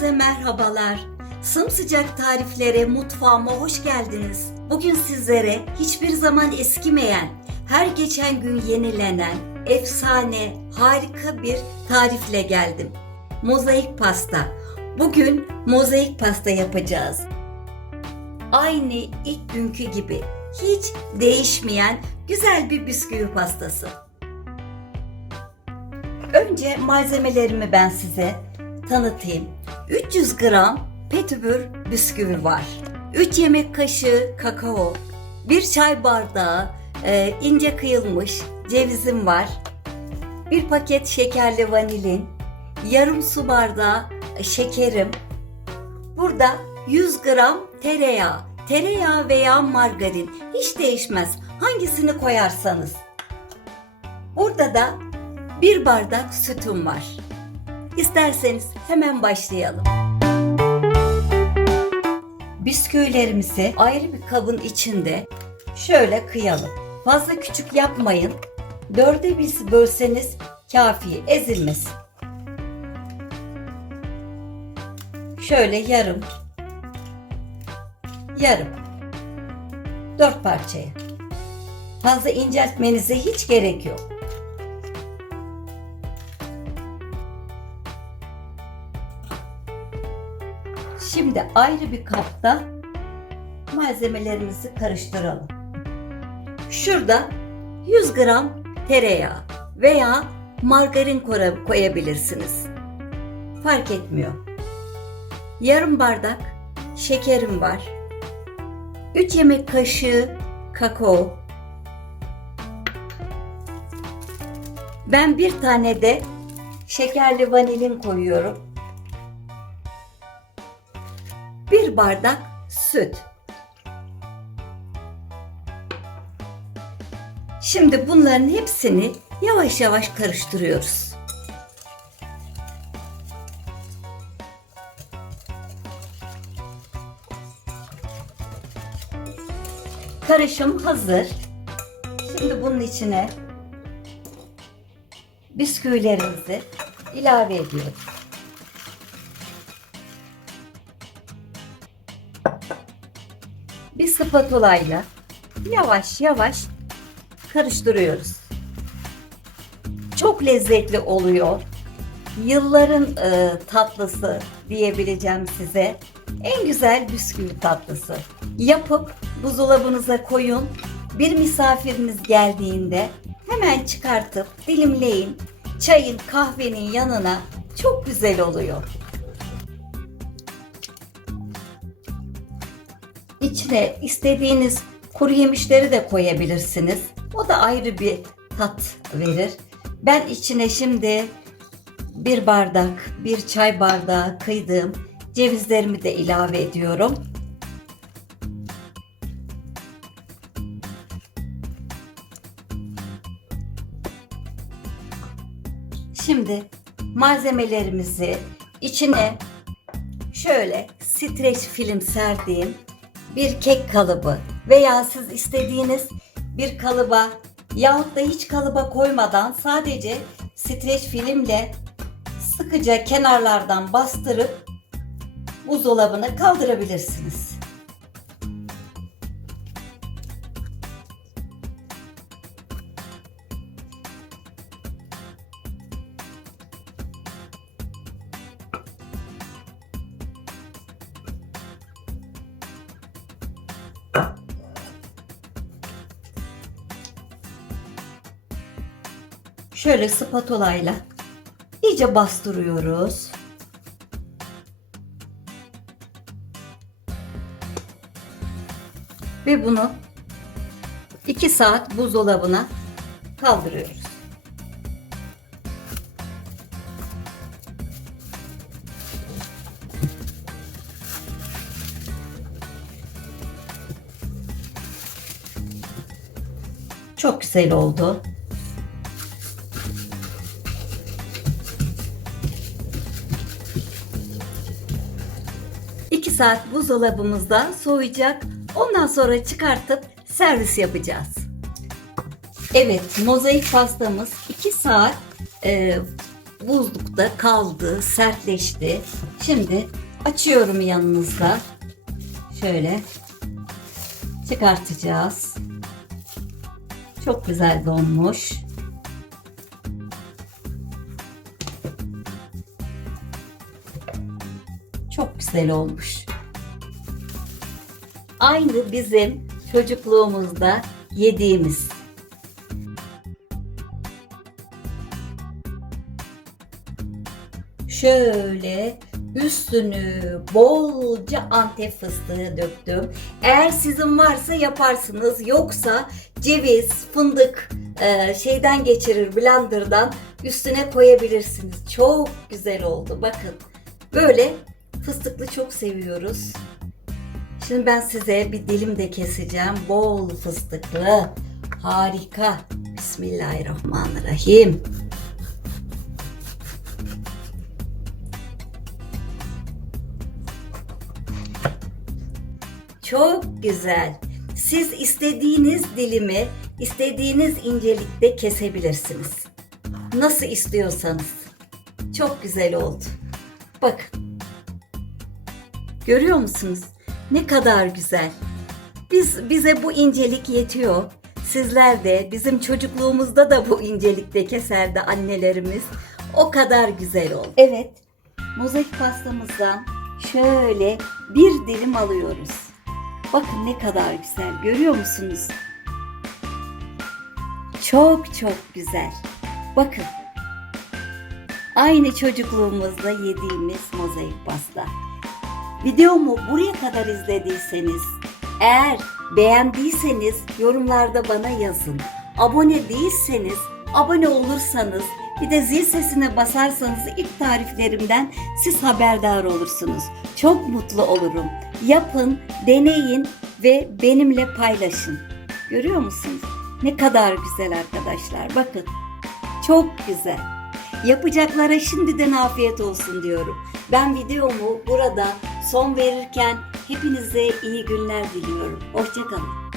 Herkese merhabalar. Sımsıcak tariflere, mutfağıma hoş geldiniz. Bugün sizlere hiçbir zaman eskimeyen, her geçen gün yenilenen, efsane, harika bir tarifle geldim. Mozaik pasta. Bugün mozaik pasta yapacağız. Aynı ilk günkü gibi hiç değişmeyen güzel bir bisküvi pastası. Önce malzemelerimi ben size tanıtayım. 300 gram petibür bisküvi var. 3 yemek kaşığı kakao, 1 çay bardağı ince kıyılmış cevizim var. 1 paket şekerli vanilin, yarım su bardağı şekerim. Burada 100 gram tereyağı, tereyağı veya margarin hiç değişmez. Hangisini koyarsanız. Burada da 1 bardak sütüm var. İsterseniz hemen başlayalım. Bisküvilerimizi ayrı bir kabın içinde şöyle kıyalım. Fazla küçük yapmayın. 4'e bölseniz kafi, ezilmesin. Şöyle yarım, 4 parçaya. Fazla inceltmenize hiç gerek yok. Şimdi ayrı bir kapta malzemelerimizi karıştıralım. Şurada 100 gram tereyağı veya margarin koyabilirsiniz. Fark etmiyor. Yarım bardak şekerim var. 3 yemek kaşığı kakao. Ben bir tane de şekerli vanilin koyuyorum. 1 bardak süt. Şimdi bunların hepsini yavaş yavaş karıştırıyoruz. Karışım hazır. Şimdi bunun içine bisküvilerimizi ilave ediyoruz. Bir spatulayla yavaş yavaş karıştırıyoruz. Çok lezzetli oluyor. Yılların tatlısı diyebileceğim size. En güzel bisküvi tatlısı. Yapıp buzdolabınıza koyun. Bir misafiriniz geldiğinde hemen çıkartıp dilimleyin. Çayın, kahvenin yanına çok güzel oluyor. İçine istediğiniz kuru yemişleri de koyabilirsiniz. O da ayrı bir tat verir. Ben içine şimdi 1 çay bardağı kıydığım cevizlerimi de ilave ediyorum. Şimdi malzemelerimizi içine şöyle streç film serdiğim bir kek kalıbı veya siz istediğiniz bir kalıba yahut da hiç kalıba koymadan sadece streç filmle sıkıca kenarlardan bastırıp buzdolabına kaldırabilirsiniz. Şöyle spatulayla iyice bastırıyoruz. Ve bunu 2 saat buzdolabına kaldırıyoruz. Çok güzel oldu. Saat buzdolabımızda soğuyacak. Ondan sonra çıkartıp servis yapacağız. Evet, mozaik pastamız 2 saat buzlukta kaldı, sertleşti. Şimdi açıyorum yanınızda. Şöyle çıkartacağız. Çok güzel donmuş. Çok güzel olmuş. Aynı bizim çocukluğumuzda yediğimiz. Şöyle üstünü bolca Antep fıstığı döktüm. Eğer sizin varsa yaparsınız. Yoksa ceviz, fındık şeyden geçirir, blenderdan üstüne koyabilirsiniz. Çok güzel oldu. Bakın. Böyle fıstıklı çok seviyoruz. Şimdi ben size bir dilim de keseceğim. Bol fıstıklı. Harika. Bismillahirrahmanirrahim. Çok güzel. Siz istediğiniz dilimi, istediğiniz incelikte kesebilirsiniz. Nasıl istiyorsanız. Çok güzel oldu. Bakın. Görüyor musunuz? Ne kadar güzel. Bize bu incelik yetiyor. Sizler de bizim çocukluğumuzda da bu incelikte keserdi annelerimiz. O kadar güzel oldu. Evet. Mozaik pastamızdan şöyle bir dilim alıyoruz. Bakın ne kadar güzel. Görüyor musunuz? Çok çok güzel. Bakın. Aynı çocukluğumuzda yediğimiz mozaik pasta. Videomu buraya kadar izlediyseniz, eğer beğendiyseniz yorumlarda bana yazın. Abone değilseniz, abone olursanız, bir de zil sesine basarsanız ilk tariflerimden siz haberdar olursunuz. Çok mutlu olurum. Yapın, deneyin ve benimle paylaşın. Görüyor musunuz? Ne kadar güzel arkadaşlar. Bakın. Çok güzel. Yapacaklara şimdiden afiyet olsun diyorum. Ben videomu burada son verirken hepinize iyi günler diliyorum. Hoşça kalın.